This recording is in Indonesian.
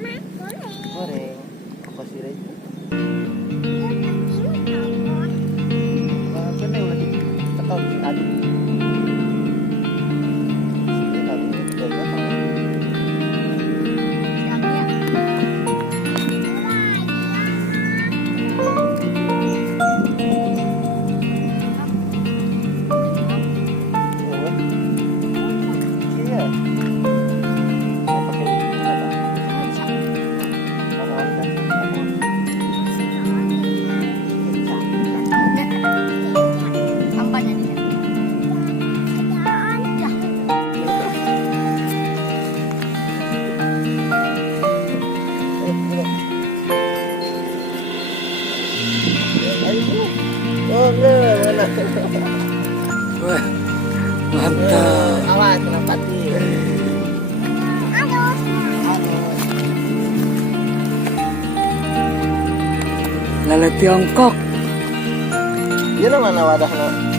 Goreng. Apa sih Rey? Nah, kan udah ditekan aduk. Ini kalau udah matang. Iya. Mau pakai apa? Mau apa? Oh, enggak, mana? Wah, mantap. Awas, kena pati. Lele Tiongkok. Iya, mana wadahnya?